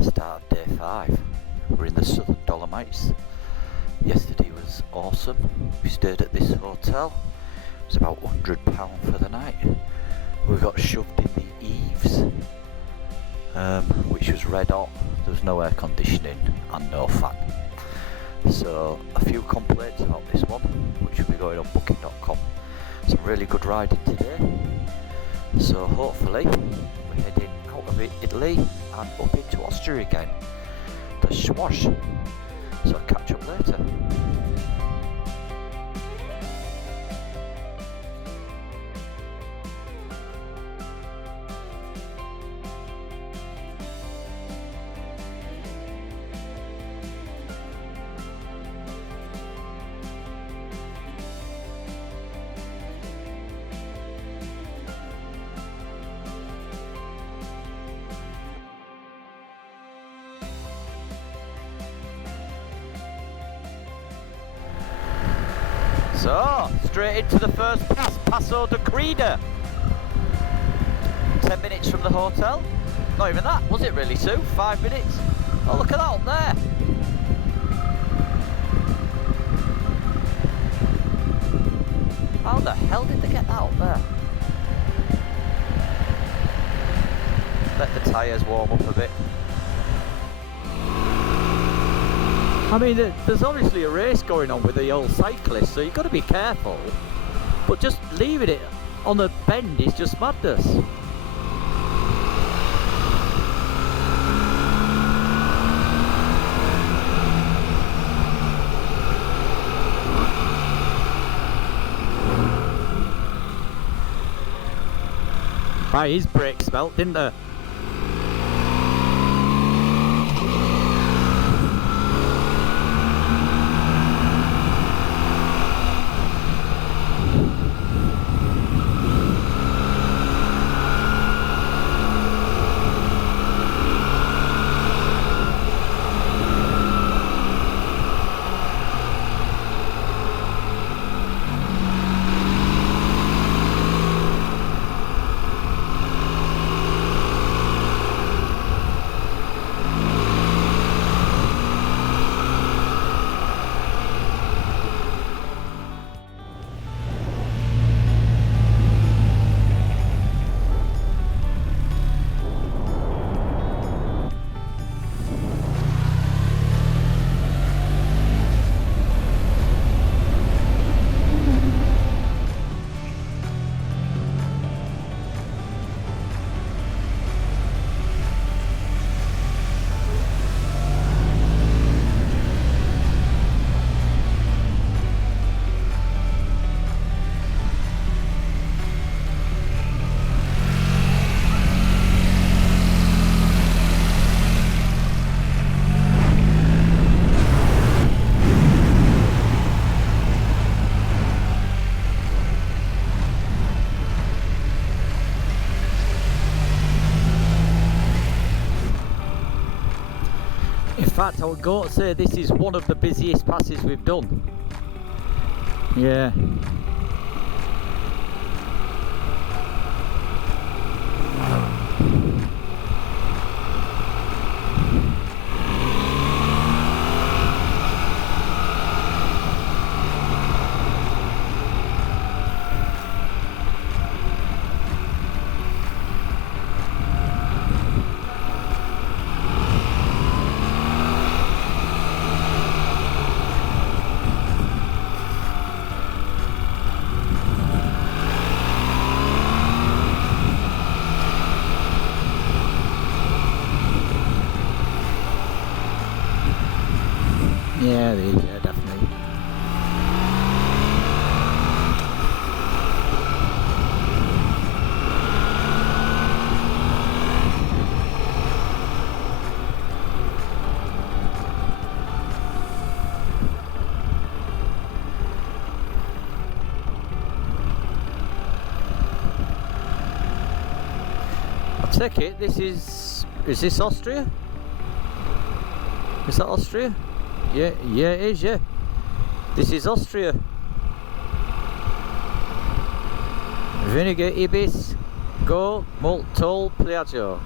Start of day 5. We're in the southern Dolomites. Yesterday was awesome. We stayed at this hotel. It was about £100 for the night. We got shoved in the eaves, which was red hot. There was no air conditioning and no fan. So a few complaints about this one, which will be going on booking.com. Some really good riding today. So hopefully we're heading out of Italy and up into Austria again. The swash. So I'll catch up later. So, straight into the first pass, Passo de Crida. 10 minutes from the hotel. Not even that, was it really, Sue? 5 minutes. Oh, look at that up there. How the hell did they get that up there? Let the tyres warm up a bit. I mean, there's obviously a race going on with the old cyclists, so you've got to be careful. But just leaving it on the bend is just madness. Right, his brakes smelt, didn't they? In fact, I would go to say this is one of the busiest passes we've done. Yeah. Yeah, there you go, definitely. I'll take it, this is this Austria? Is that Austria? Yeah, it is, yeah. This is Austria. Vinegar ibis go molto piaggio.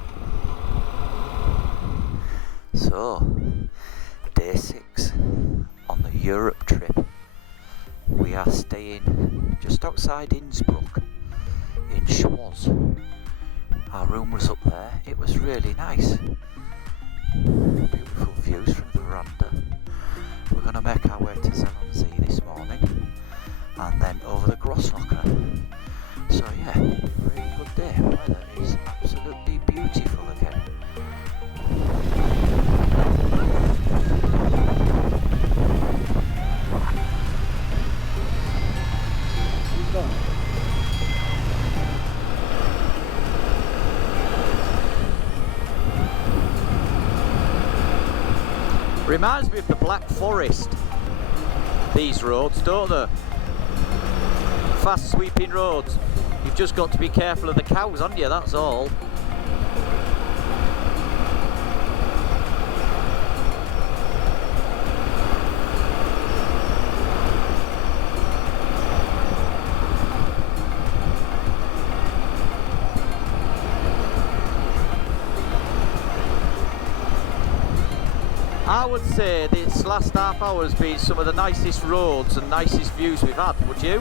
So, day 6 on the Europe trip. We are staying just outside Innsbruck in Schwoz. Our room was up there. It was really nice. Beautiful views from the veranda. We're going to make our way to Zell Am See this morning and then over the Glossglockner. So yeah, really good day. Weather is absolutely beautiful again. Reminds me of the Black Forest, these roads, don't they? Fast sweeping roads. You've just got to be careful of the cows, haven't you? That's all. I would say this last half hour has been some of the nicest roads and nicest views we've had, would you?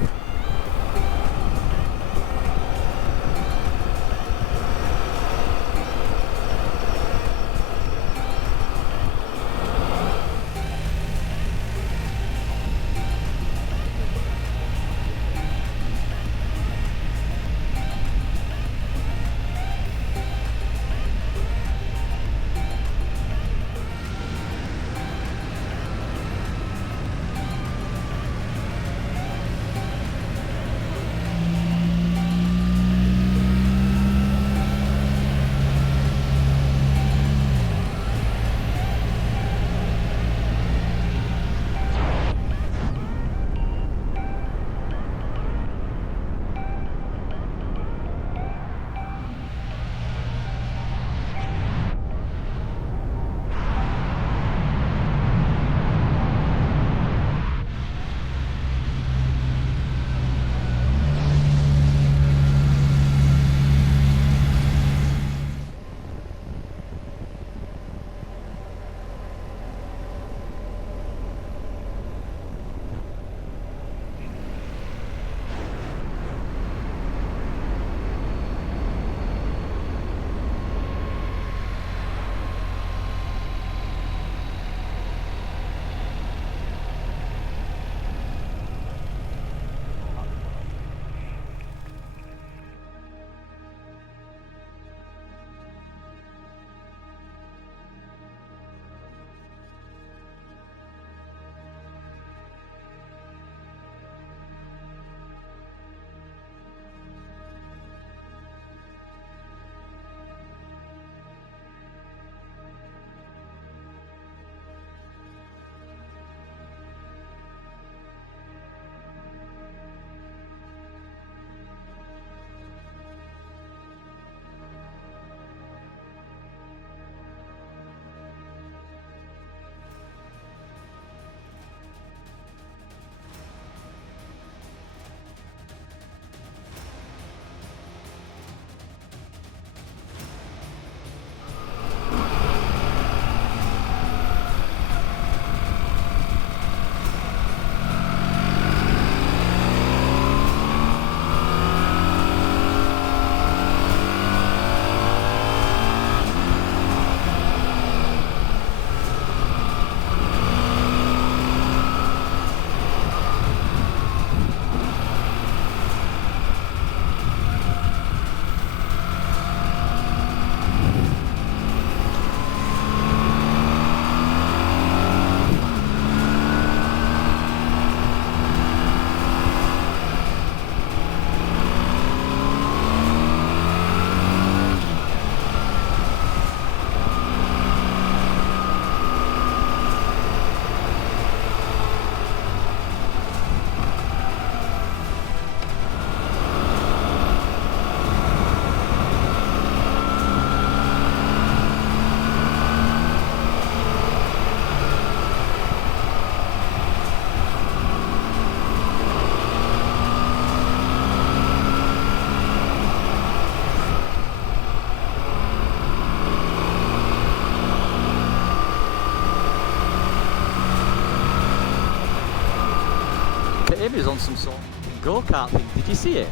was on some sort of go-kart thing. Did you see it?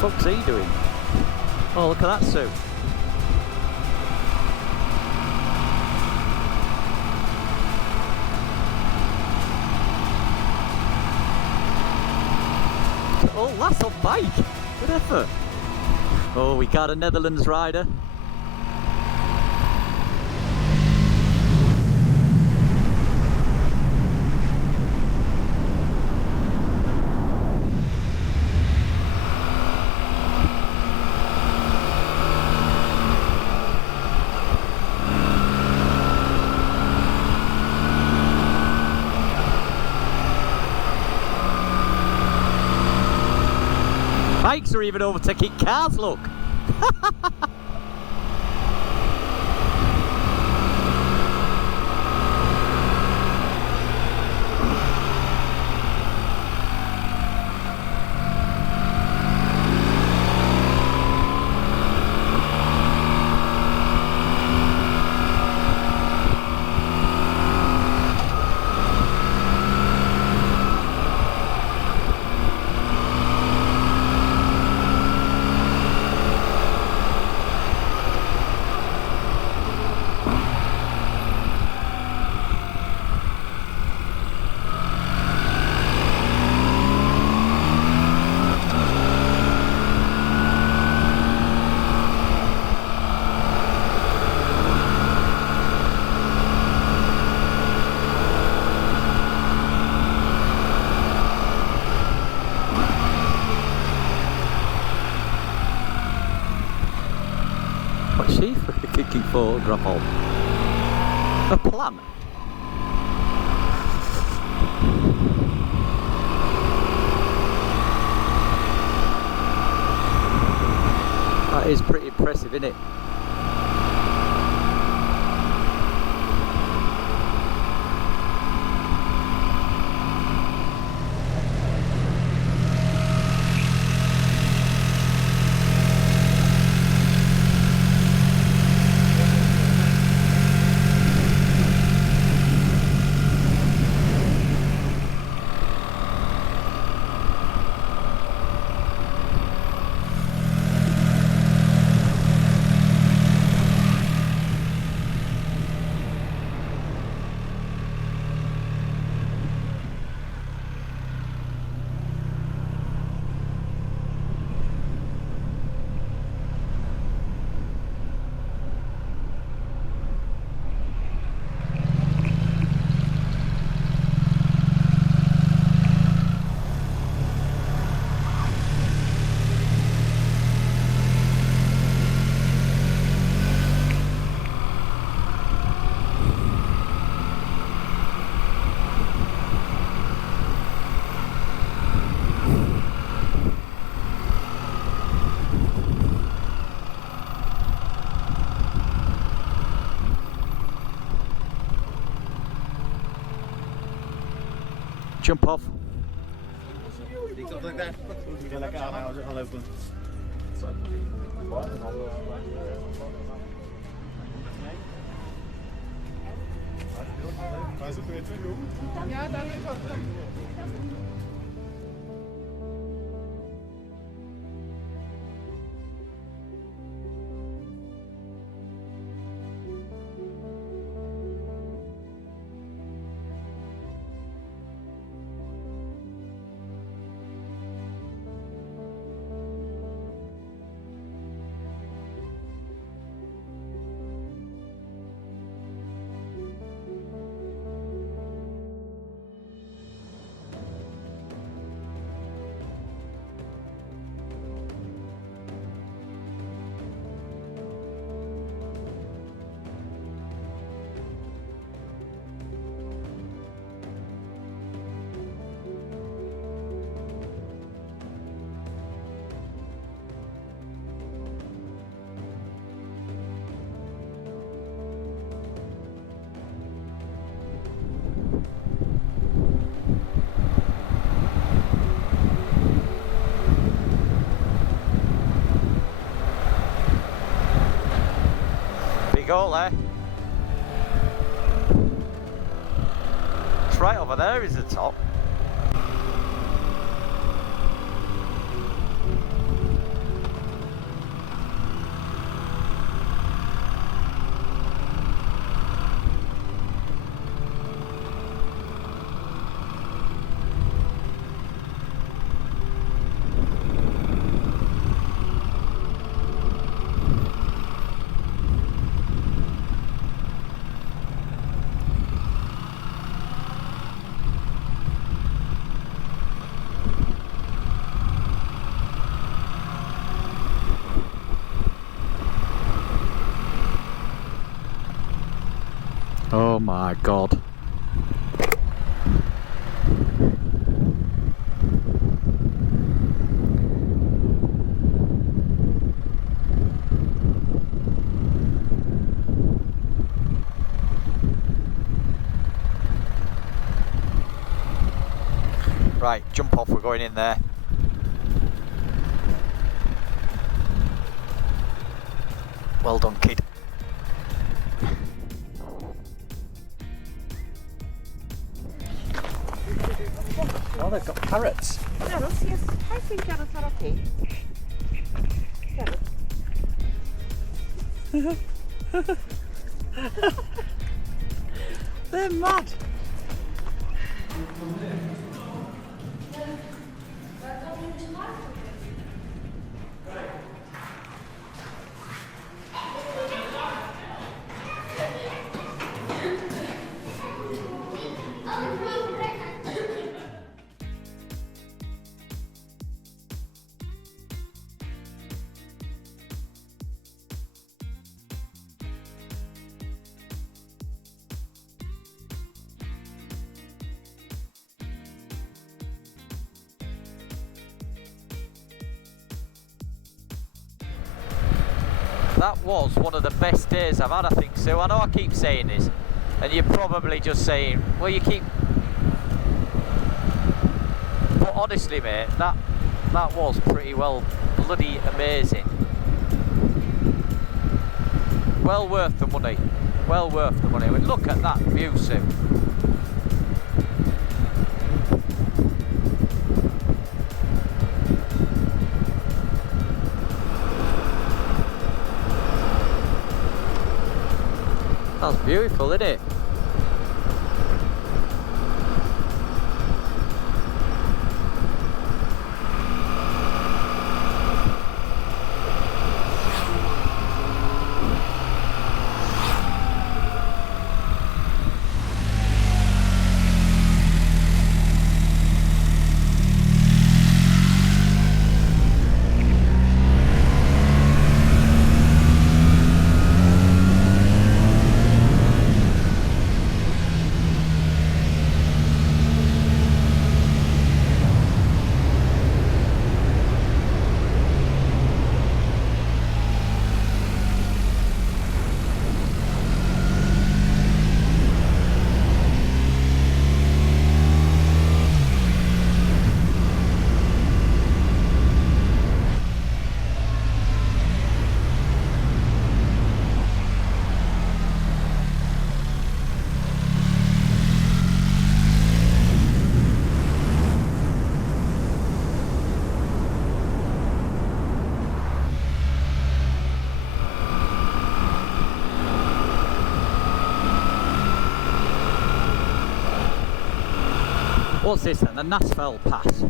What's he doing? Oh, look at that suit. Oh, that's on bike. Good effort. Oh, we got a Netherlands rider. Bikes are even overtaking cars, look! What's she kicking photograph on? A plan? That is pretty impressive, isn't it? Jump off. Ik zat ook daar. Moet je lekker aanhouden, gaan lopen. Ja, daar is wat. you go there. It's right over there is the top. Oh my god. Right, jump off, we're going in there. Well done, kid. Oh, they've got carrots. Carrots, yes. I think carrots are okay. Carrots. They're mad. That was one of the best days I've had, I think, Sue. I know I keep saying this, and you're probably just saying, well, you keep... But honestly, mate, that was pretty well bloody amazing. Well worth the money. Well worth the money. I mean, look at that view, Sue. That's beautiful, isn't it? What's this then? The Nassfeld Pass.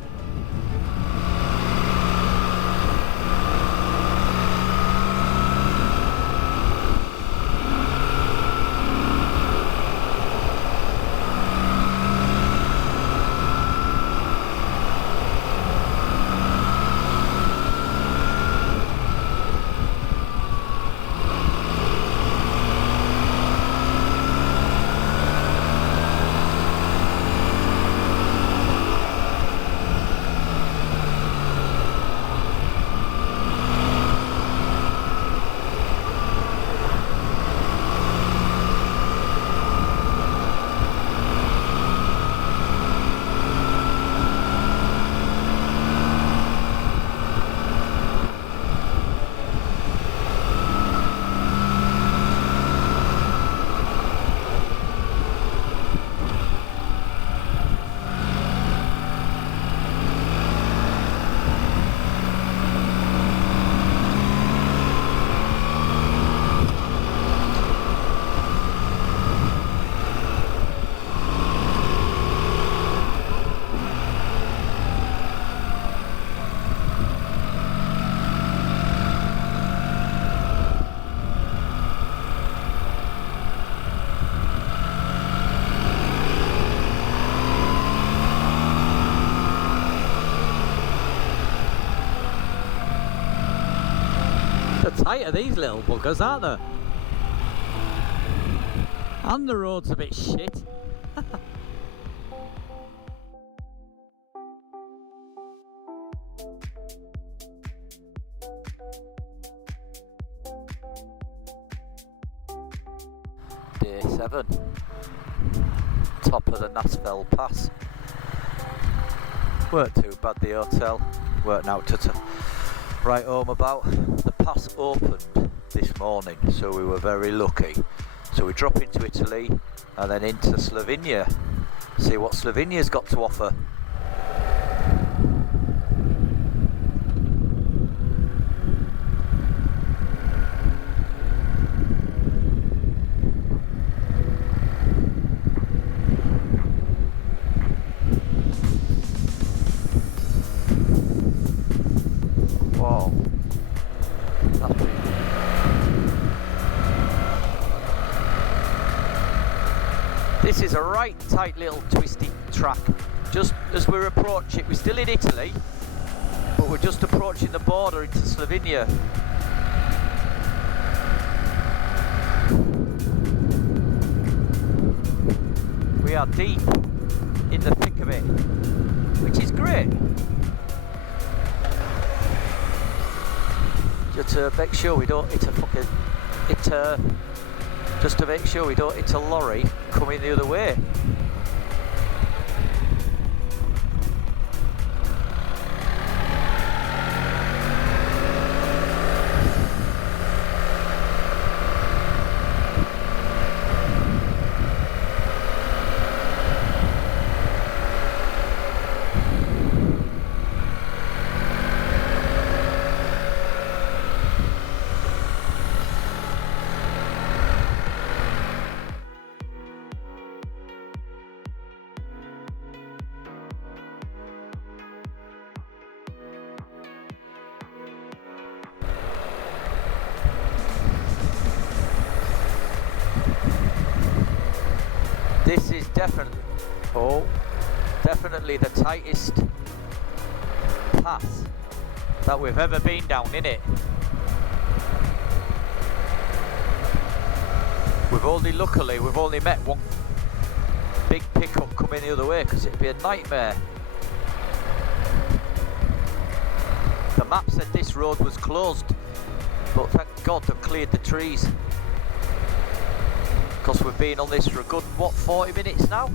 tight are these little buggers, aren't they? And the road's a bit shit. Day 7. Top of the Nassfeld Pass. Weren't too bad, the hotel. Weren't out to right home about. The pass opened this morning, so we were very lucky. So we drop into Italy and then into Slovenia. See what Slovenia's got to offer. Wow. This is a right tight little twisty track. Just as we're approaching, we're still in Italy, but we're just approaching the border into Slovenia. We are deep in the thick of it, which is great. Just to make sure we don't hit a just to make sure we don't hit a lorry coming the other way. This is definitely the tightest pass that we've ever been down in it. Luckily we've only met one big pickup coming the other way, because it'd be a nightmare. The map said this road was closed, but thank God they've cleared the trees. Because we've been on this for a good, 40 minutes now?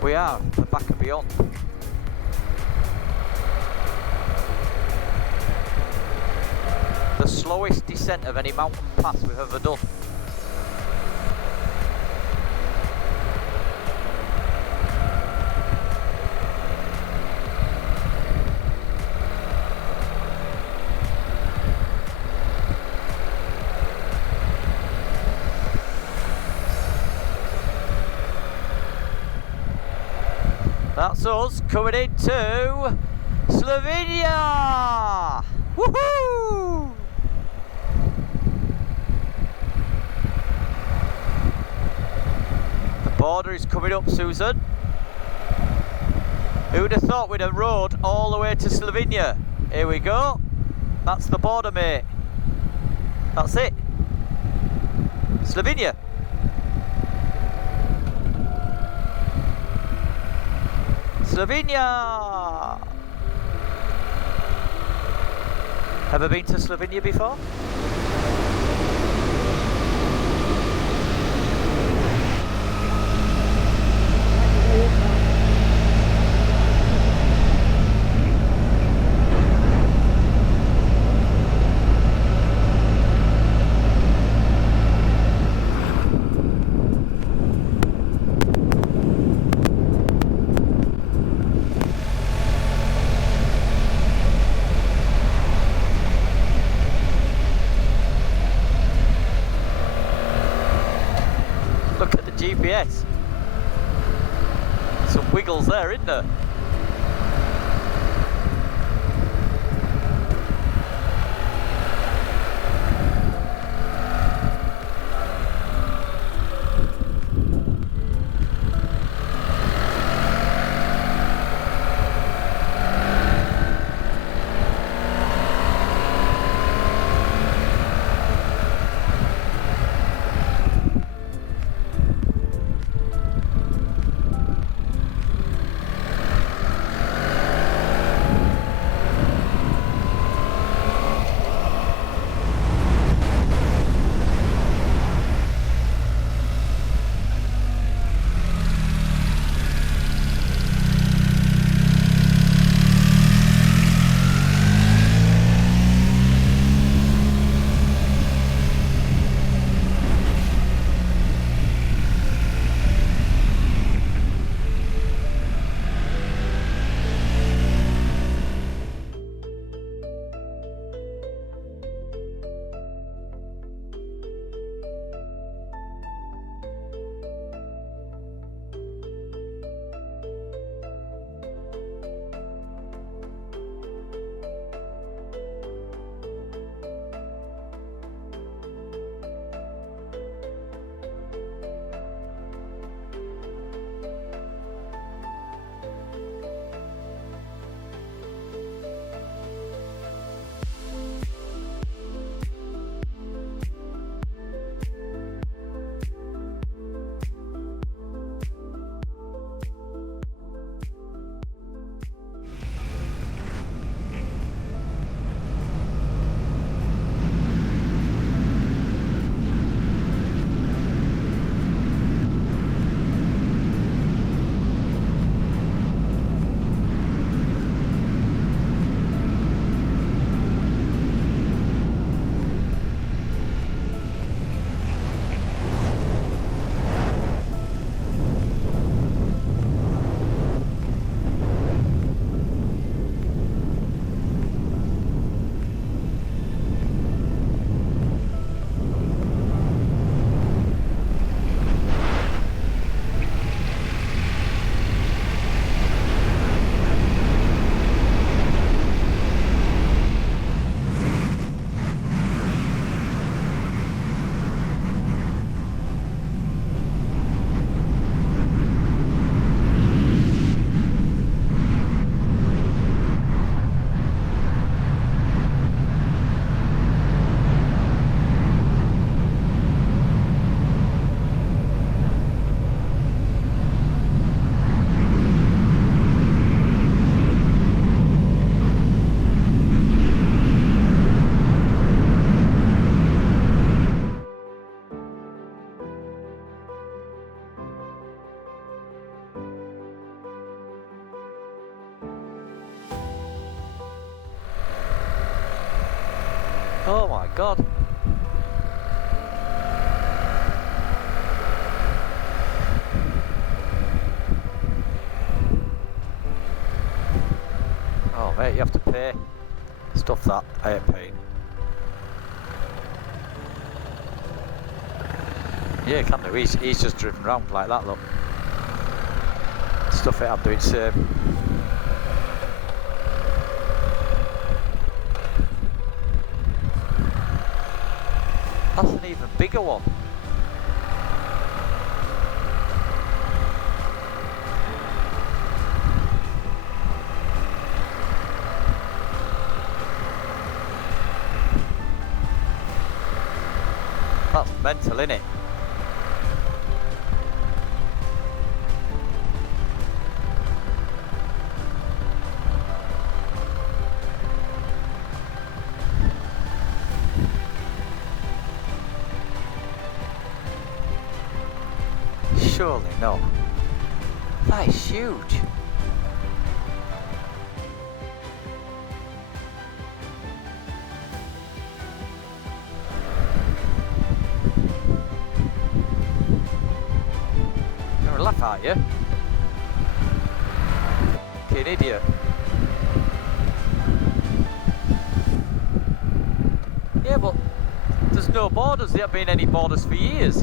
We are, the back and beyond. The slowest descent of any mountain pass we've ever done. That's us coming into Slovenia! Woohoo! The border is coming up, Susan. Who'd have thought we'd have rode all the way to Slovenia? Here we go. That's the border, mate. That's it. Slovenia. Slovenia! Ever been to Slovenia before? GPS. Some wiggles there, isn't there? Oh my god. Oh mate, you have to pay. Stuff that, I ain't paying. Yeah, can do. He's just driven round like that, look. Stuff it, I'm doing same. That's an even bigger one. That's mental, innit? Surely no. That is huge. You're a laugh, aren't you? Fucking idiot. Yeah, but there's no borders. There haven't been any borders for years.